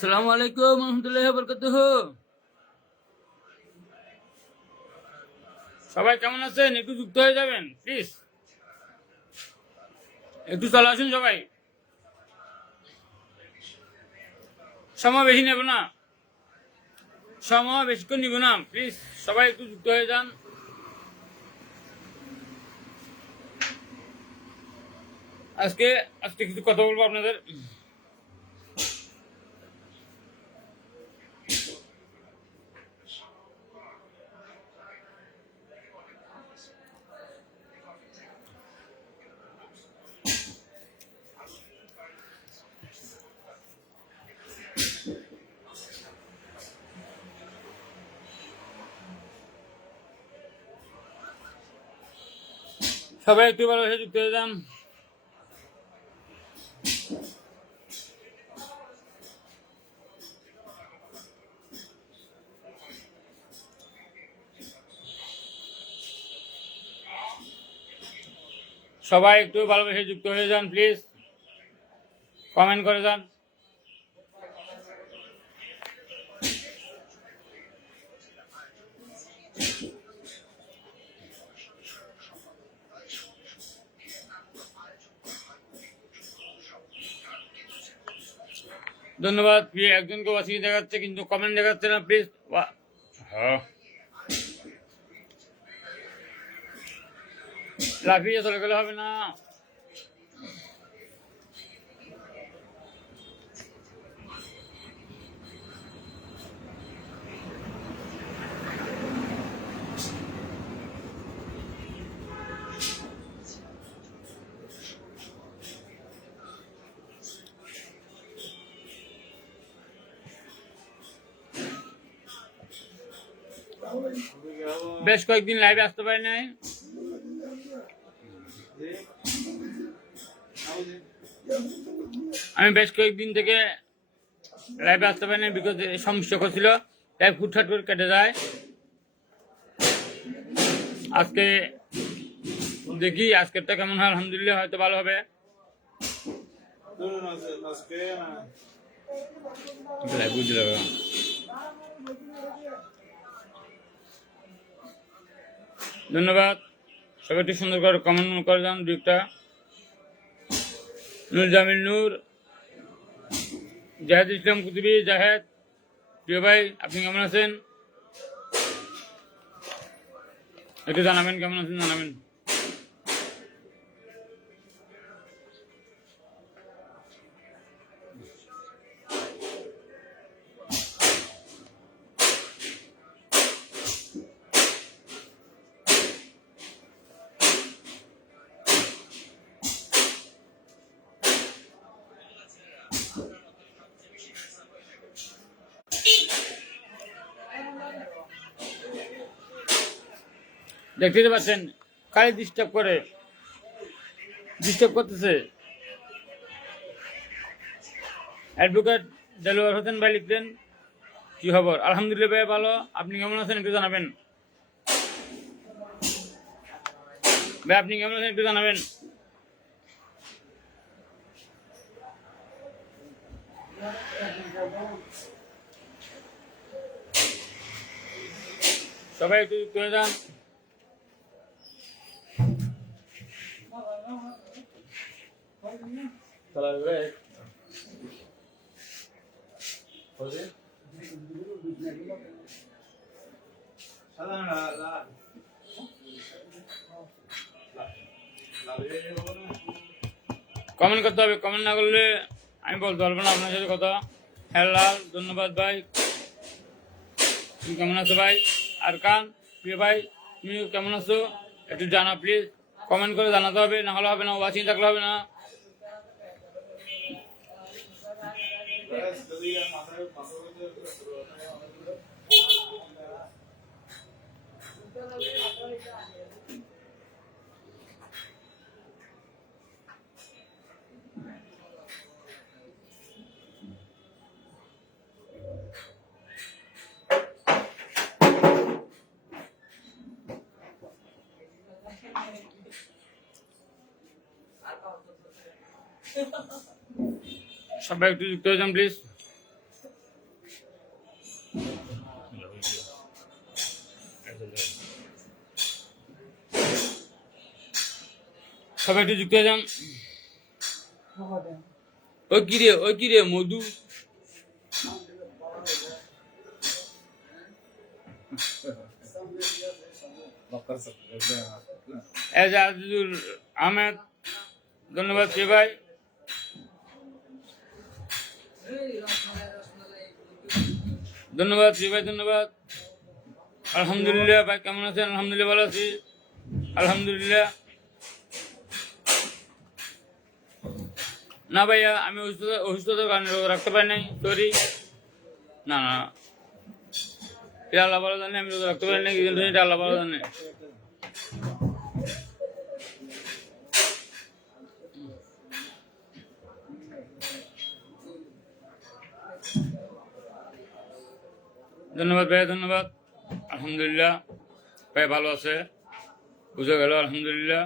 আসসালামু আলাইকুম রহমতুল্লাহি ওয়া বারাকাতুহু। সবাই কেমন আছেন? একটু যুক্ত হয়ে যাবেন প্লিজ, একটু চলে আসুন সবাই। সময় বেশি নেব না, সময় বেশিক্ষণ নিব না, প্লিজ সবাই একটু যুক্ত হয়ে যান। আজকে আজকে কিছু কথা বলবো আপনাদের। সবাই একটু ভালোবাসে যুক্ত হয়ে যান। সবাই একটু ভালোবেসে যুক্ত হয়ে যান প্লিজ, কমেন্ট করে যান। ধন্যবাদ। একজনকে ওয়াচিং দেখাচ্ছে কিন্তু কমেন্ট দেখাচ্ছে না, প্লিজ। হ্যাঁ, লাফিয়ে চলে গেলে হবে না। বেশ কয়েকদিন লাইভে আসতে পারি নাই। আমি বেশ কয়েকদিন থেকে লাইভে আসতে পারি নাই, বিকজ সমস্যা করছিল, লাইভ হুটহাট করে কেটে যায়। আজকে দেখি আজকেরটা কেমন হয়, আলহামদুলিল্লাহ হয়তো ভালো হবে। ধন্যবাদ। সবাই একটু সুন্দর করে কমেন্ট করে যান দুইটা। নূর জামিল নূর, জাহেদ ইসলাম কুতুবী, জাহেদ প্রিয় ভাই, আপনি কেমন আছেন? একটু জানাবেন কেমন আছেন, জানাবেন। দেখতে পাচ্ছেন কারে ডিস্টার্ব করতেছে। অ্যাডভোকেট দেলোয়ার হোসেন ভাই লিখলেন, কি খবর? আলহামদুলিল্লাহ ভাই ভালো, আপনি কেমন আছেন একটু জানাবেন। ভাই আপনি কেমন আছেন একটু জানাবেন। সবাই একটু যুক্ত হয়ে যান। কমেন্ট করতে হবে, কমেন্ট না করলে আমি বলতে পারবো না আপনার সাথে কথা। হ্যাঁ, ধন্যবাদ ভাই। তুমি কেমন আছো ভাই? আর কান প্রিয় ভাই, তুমি কেমন আছো একটু জানা প্লিজ, কমেন্ট করে জানাতে হবে, না হলে হবে না, ওয়াচিং থাকলে হবে না। সবাই একটু যুক্ত হয়ে যান প্লিজ। সবাই একটু যুক্ত হয়ে যান। ওই কি রে মধু আজিজুল আহমেদ, ধন্যবাদ প্রিয় ভাই। ধন্যবাদ প্রিয় ভাই, ধন্যবাদ। আলহামদুলিল্লাহ ভাই, কেমন আছেন? আলহামদুলিল্লাহ ভালো আছি, আলহামদুলিল্লাহ। না ভাইয়া, আমি অসুস্থতার কারণে রোগ রাখতে পারি নাই, সরি। না না, এটা আল্লাহ ভালো জানে, আমি রোগ রাখতে পারি নাই, কিন্তু এটা আল্লাহ ভালো জানে। ধন্যবাদ ভাইয়া, ধন্যবাদ। আলহামদুলিল্লাহ ভাই ভালো আছে, বুঝে গেল, আলহামদুলিল্লাহ।